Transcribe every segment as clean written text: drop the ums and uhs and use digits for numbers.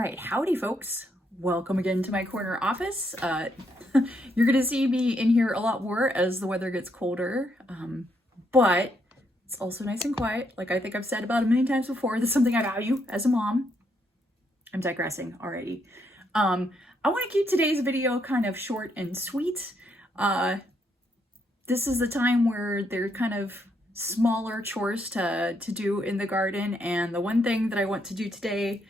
All right, howdy folks. Welcome again to my corner office. You're gonna see me in here a lot more as the weather gets colder, but it's also nice and quiet. Like I think I've said about a million times before, this is something I value as a mom. I'm digressing already. I want to keep today's video kind of short and sweet. This is the time where they're kind of smaller chores to do in the garden, and the one thing that I want to do today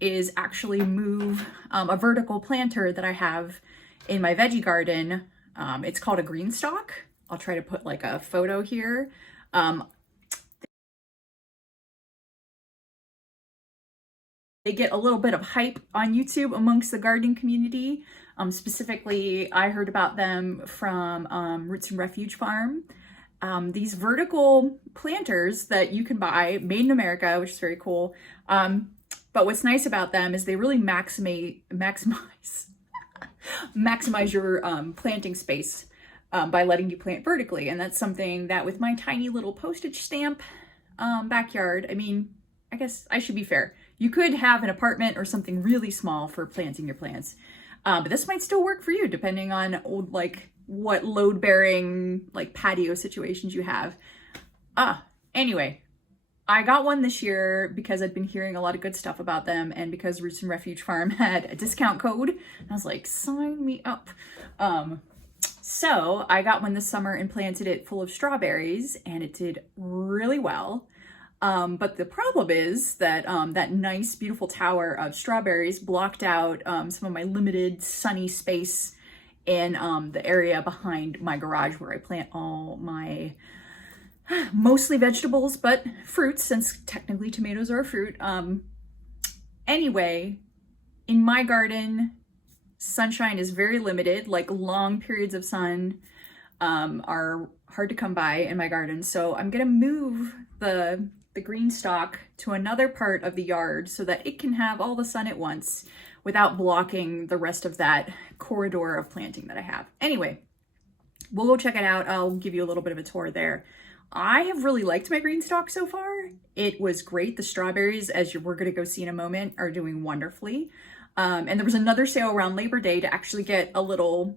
is actually move a vertical planter that I have in my veggie garden. It's called a Greenstalk. I'll try to put like a photo here. They get a little bit of hype on YouTube amongst the gardening community. Specifically, I heard about them from Roots and Refuge Farm. These vertical planters that you can buy, made in America, which is very cool. But what's nice about them is they really maximize your planting space by letting you plant vertically. And that's something that with my tiny little postage stamp backyard, I mean, I guess I should be fair. You could have an apartment or something really small for planting your plants. But this might still work for you depending on what load-bearing patio situations you have. Anyway, I got one this year because I'd been hearing a lot of good stuff about them, and because Roots and Refuge Farm had a discount code, and I was like, sign me up. So I got one this summer and planted it full of strawberries, and it did really well. But the problem is that that nice, beautiful tower of strawberries blocked out some of my limited sunny space in the area behind my garage where I plant all my mostly vegetables, but fruits, since technically tomatoes are a fruit. Anyway, in my garden, sunshine is very limited. Like long periods of sun are hard to come by in my garden. So I'm gonna move the Greenstalk to another part of the yard so that it can have all the sun at once without blocking the rest of that corridor of planting that I have. Anyway, we'll go check it out. I'll give you a little bit of a tour there. I have really liked my Greenstalk so far. It was great. The strawberries, as we're going to go see in a moment, are doing wonderfully. And there was another sale around Labor Day to actually get a little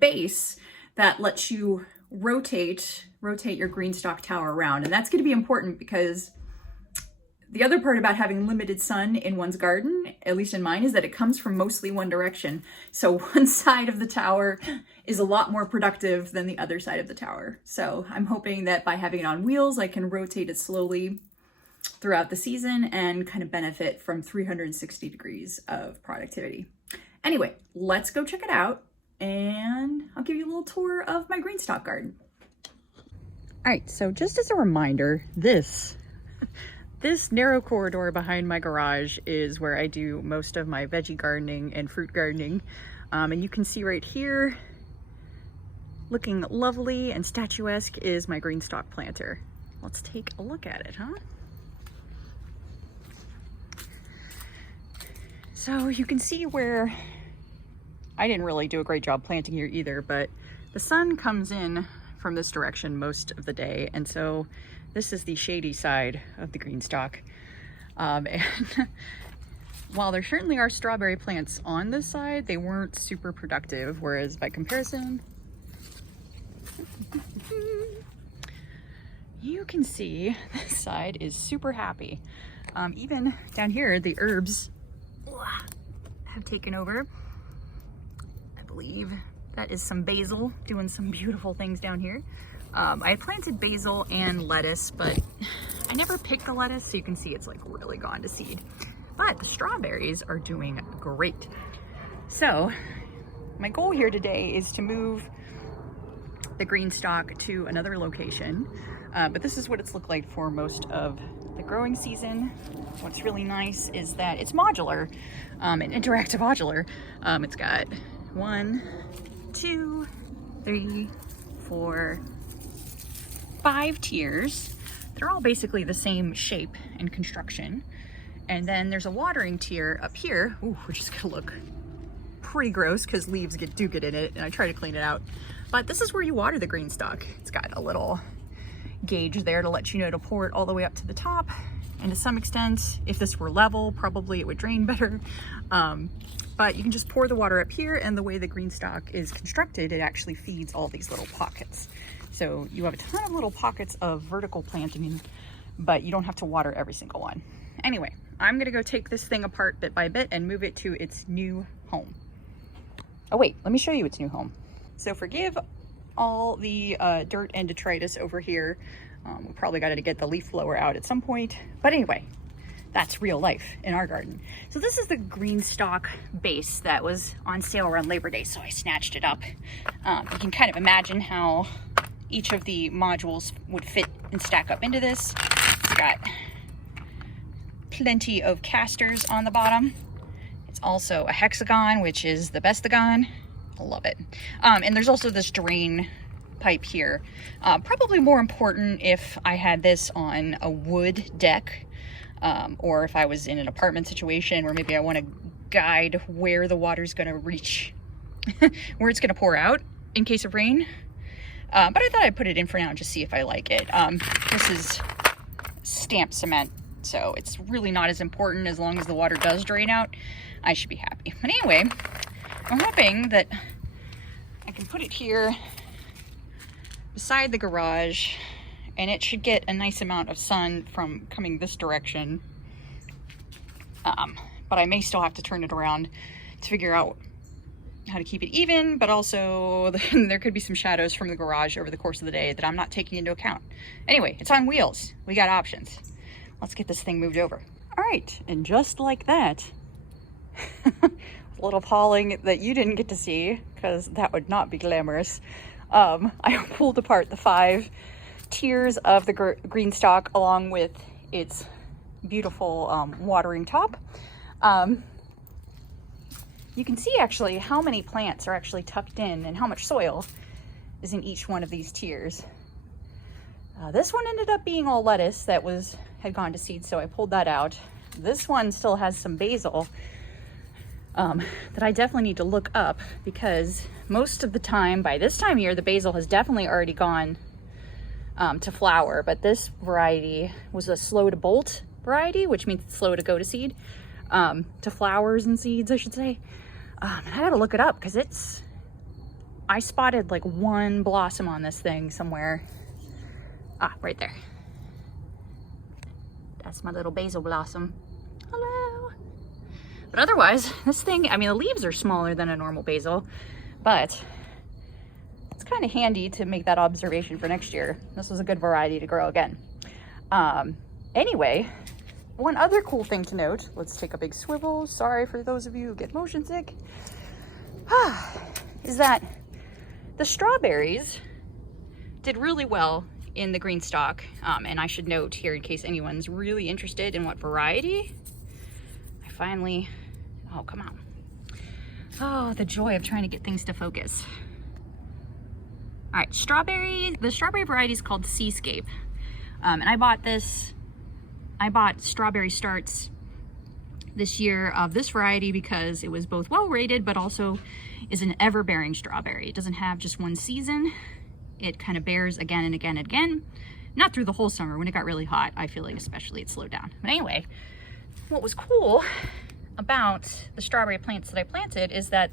base that lets you rotate your Greenstalk tower around. And that's going to be important because the other part about having limited sun in one's garden, at least in mine, is that it comes from mostly one direction. So one side of the tower is a lot more productive than the other side of the tower. So I'm hoping that by having it on wheels, I can rotate it slowly throughout the season and kind of benefit from 360 degrees of productivity. Anyway, let's go check it out, and I'll give you a little tour of my Greenstalk garden. All right, so just as a reminder, this narrow corridor behind my garage is where I do most of my veggie gardening and fruit gardening. And you can see right here, looking lovely and statuesque, is my Greenstalk planter. Let's take a look at it, huh? So you can see where I didn't really do a great job planting here either, but the sun comes in from this direction most of the day, and so this is the shady side of the Greenstalk. And while there certainly are strawberry plants on this side, they weren't super productive, whereas by comparison, you can see this side is super happy. Even down here, the herbs have taken over. I believe that is some basil doing some beautiful things down here. I planted basil and lettuce, but I never picked the lettuce, so you can see it's like really gone to seed. But the strawberries are doing great. So my goal here today is to move the Greenstalk to another location. But this is what it's looked like for most of the growing season. What's really nice is that it's modular, an interactive modular. It's got 1, 2, 3, 4, 5 tiers. They're all basically the same shape and construction. And then there's a watering tier up here, which is gonna look pretty gross because leaves do get in it, and I try to clean it out. But this is where you water the Greenstalk. It's got a little gauge there to let you know to pour it all the way up to the top. And to some extent, if this were level, probably it would drain better. But you can just pour the water up here, and the way the Greenstalk is constructed, it actually feeds all these little pockets. So you have a ton of little pockets of vertical planting, but you don't have to water every single one. Anyway, I'm gonna go take this thing apart bit by bit and move it to its new home. Oh wait, let me show you its new home. So forgive all the dirt and detritus over here. We probably got to get the leaf blower out at some point. But anyway, that's real life in our garden. So this is the Greenstalk base that was on sale around Labor Day, so I snatched it up. You can kind of imagine how each of the modules would fit and stack up into this. It's got plenty of casters on the bottom. It's also a hexagon, which is the bestagon. I love it. And there's also this drain pipe here. Probably more important if I had this on a wood deck, or if I was in an apartment situation where maybe I want to guide where the water's going to reach, where it's going to pour out in case of rain. But I thought I'd put it in for now and just see if I like it. This is stamped cement, so it's really not as important. As long as the water does drain out, I should be happy. But anyway, I'm hoping that I can put it here beside the garage, and it should get a nice amount of sun from coming this direction. But I may still have to turn it around to figure out how to keep it even, but also there could be some shadows from the garage over the course of the day that I'm not taking into account. Anyway, it's on wheels. We got options. Let's get this thing moved over. All right, and just like that, a little hauling that you didn't get to see because that would not be glamorous. I pulled apart the 5 tiers of the Greenstalk along with its beautiful watering top. You can see actually how many plants are actually tucked in and how much soil is in each one of these tiers. This one ended up being all lettuce that had gone to seed, so I pulled that out. This one still has some basil that I definitely need to look up, because most of the time, by this time of year, the basil has definitely already gone to flower, but this variety was a slow to bolt variety, which means it's slow to go to seed, to flowers and seeds, I should say. And I gotta look it up because I spotted like one blossom on this thing somewhere. Ah, right there. That's my little basil blossom. Hello. But otherwise, this thing, I mean, the leaves are smaller than a normal basil, but it's kind of handy to make that observation for next year. This was a good variety to grow again. Anyway, one other cool thing to note, let's take a big swivel, sorry for those of you who get motion sick, is that the strawberries did really well in the Greenstalk. And I should note here, in case anyone's really interested in what variety, I finally, oh, come on. Oh, the joy of trying to get things to focus. All right, the strawberry variety is called Seascape. And I bought strawberry starts this year of this variety because it was both well rated, but also is an ever-bearing strawberry. It doesn't have just one season. It kind of bears again and again and again. Not through the whole summer. When it got really hot, I feel like especially it slowed down. But anyway, what was cool about the strawberry plants that I planted is that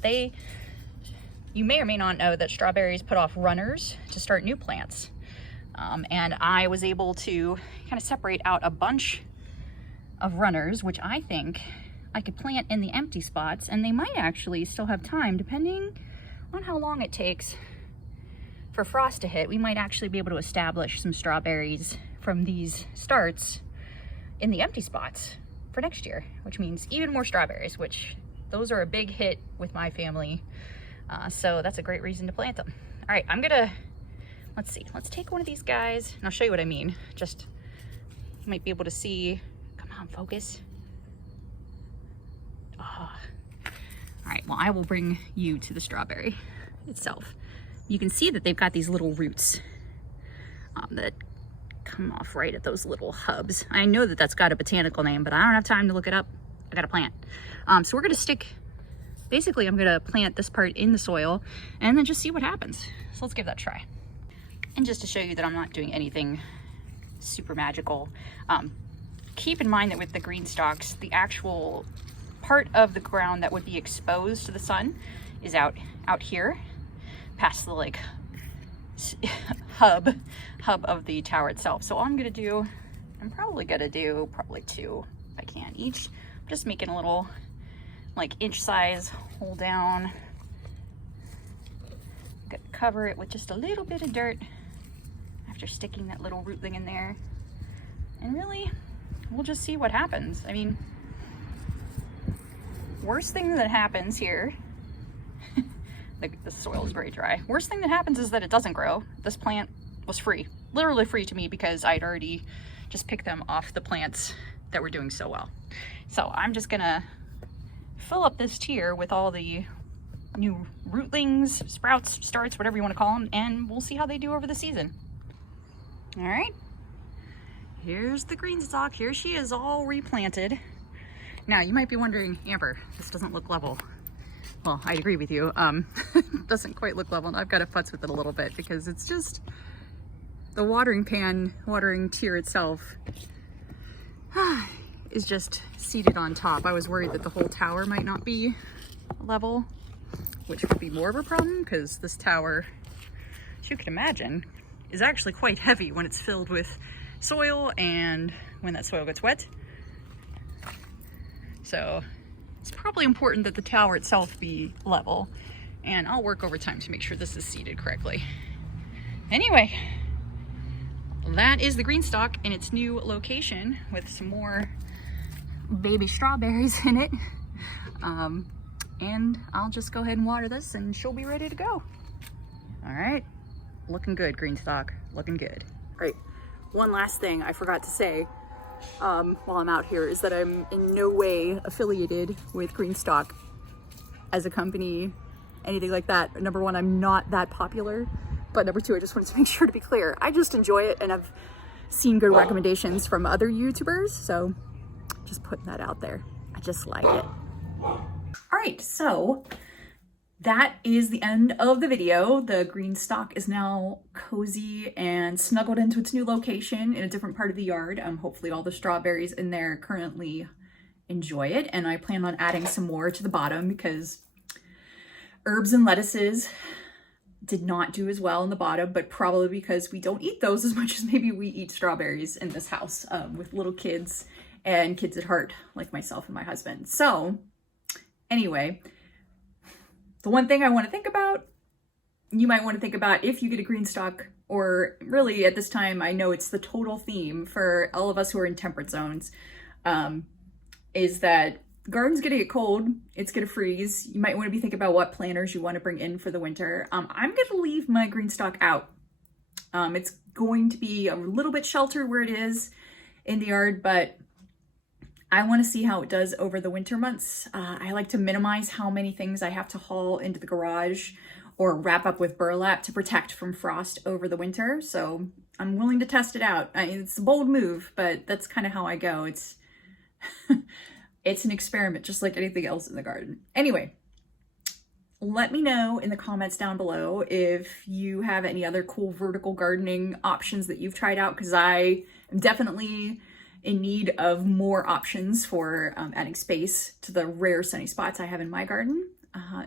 you may or may not know that strawberries put off runners to start new plants. And I was able to kind of separate out a bunch of runners, which I think I could plant in the empty spots, and they might actually still have time, depending on how long it takes for frost to hit. We might actually be able to establish some strawberries from these starts in the empty spots for next year, which means even more strawberries, which those are a big hit with my family. So that's a great reason to plant them. All right, let's see, let's take one of these guys and I'll show you what I mean. Just, you might be able to see, come on, focus. Oh. All right, well, I will bring you to the strawberry itself. You can see that they've got these little roots that come off right at those little hubs. I know that that's got a botanical name, but I don't have time to look it up. I got to plant. So we're gonna basically I'm gonna plant this part in the soil and then just see what happens. So let's give that a try. And just to show you that I'm not doing anything super magical, keep in mind that with the green stalks, the actual part of the ground that would be exposed to the sun is out here, past the like hub of the tower itself. So all I'm gonna do, I'm probably gonna do two if I can each. I'm just making a little like inch size hole down. Gonna cover it with just a little bit of dirt after sticking that little root thing in there. And really, we'll just see what happens. I mean, worst thing that happens here, the soil is very dry. Worst thing that happens is that it doesn't grow. This plant was free, literally free to me, because I'd already just picked them off the plants that were doing so well. So I'm just gonna fill up this tier with all the new rootlings, sprouts, starts, whatever you want to call them, and we'll see how they do over the season. All right, here's the Greenstalk. Here she is, all replanted. Now you might be wondering, Amber, this doesn't look level. Well, I agree with you. It doesn't quite look level, and I've got to futz with it a little bit because it's just the watering tier itself is just seated on top. I was worried that the whole tower might not be level, which would be more of a problem because this tower, as you can imagine, is actually quite heavy when it's filled with soil and when that soil gets wet. So it's probably important that the tower itself be level, and I'll work overtime to make sure this is seated correctly. Anyway, that is the Greenstalk in its new location with some more baby strawberries in it. And I'll just go ahead and water this and she'll be ready to go. All right, looking good, Greenstalk, looking good. All right, one last thing I forgot to say while I'm out here is that I'm in no way affiliated with Greenstalk as a company, anything like that. Number one, I'm not that popular, but number two, I just wanted to make sure to be clear. I just enjoy it, and I've seen good recommendations from other YouTubers, so just putting that out there. I just like it. All right, so that is the end of the video. The Greenstalk is now cozy and snuggled into its new location in a different part of the yard. Hopefully all the strawberries in there currently enjoy it, and I plan on adding some more to the bottom because herbs and lettuces did not do as well in the bottom, but probably because we don't eat those as much as maybe we eat strawberries in this house with little kids and kids at heart like myself and my husband. So anyway, the one thing I want to think about, you might want to think about if you get a Greenstalk, or really at this time, I know it's the total theme for all of us who are in temperate zones, is that the garden's gonna get cold, it's gonna freeze. You might want to be thinking about what planters you want to bring in for the winter. I'm gonna leave my Greenstalk out. It's going to be a little bit sheltered where it is in the yard, but I want to see how it does over the winter months. I like to minimize how many things I have to haul into the garage or wrap up with burlap to protect from frost over the winter. So I'm willing to test it out. It's a bold move, but that's kind of how I go. It's it's an experiment, just like anything else in the garden. Anyway, let me know in the comments down below if you have any other cool vertical gardening options that you've tried out, because I am definitely in need of more options for adding space to the rare sunny spots I have in my garden.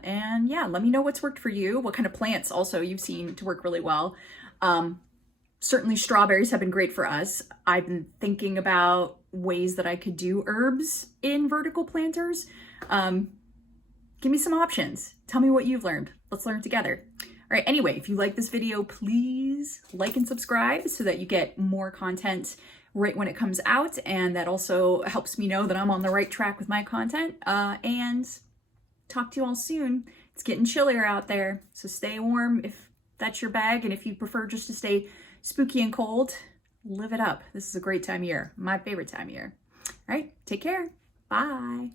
And yeah, let me know what's worked for you, what kind of plants also you've seen to work really well. Certainly strawberries have been great for us. I've been thinking about ways that I could do herbs in vertical planters. Give me some options. Tell me what you've learned. Let's learn together. All right, anyway, if you like this video, please like and subscribe so that you get more content right when it comes out, and that also helps me know that I'm on the right track with my content. And talk to you all soon. It's getting chillier out there, so stay warm if that's your bag, and if you prefer just to stay spooky and cold, live it up. This is a great time of year, my favorite time of year. All right, take care. Bye.